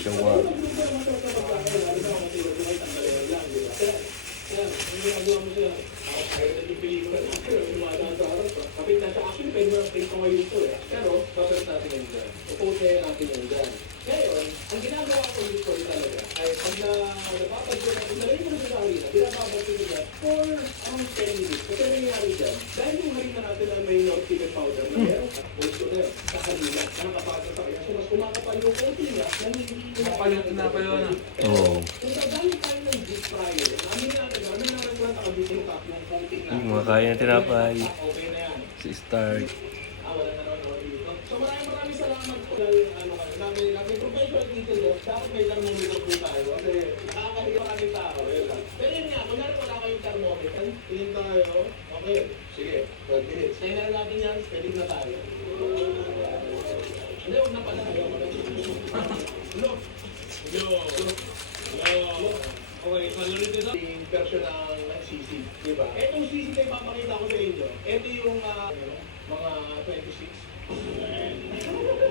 Shawa. Ngayon, ang ginagawa ko dito talaga ay pag napapansin natin, nalagay ko na sa harina, binababansin ko dyan for around 10 minutes. Kasi nangyayari dyan, dahil yung harina natin ay may North chicken powder na meron at also na sa harina, na nakapasa sa kanya. So, mas kumakapal yung konti niya, nangyayari Napalo na. Oo. kung gagamit tayo ng deep fryer, namin na lang nakabitong kap yung coating natin. Mga kaya na tinapay. Okay na yan. Si Stark. Wala na naman dito. So maraming salamat po. Kami professional dito doon. Dapat may thermometer po tayo. Kasi nakakahiyo kami tao. Pero yun nga, kung wala kayong thermometer, tingin tayo. Okay, sige. 12 minutes. Tayo na natin yan. Pwede na tayo. Hindi, huwag na pala. Look. Okay, palulit ito. Yung version ng CC, di ba? Etong CC na ipapakita ko sa inyo. Ito yung mga 26.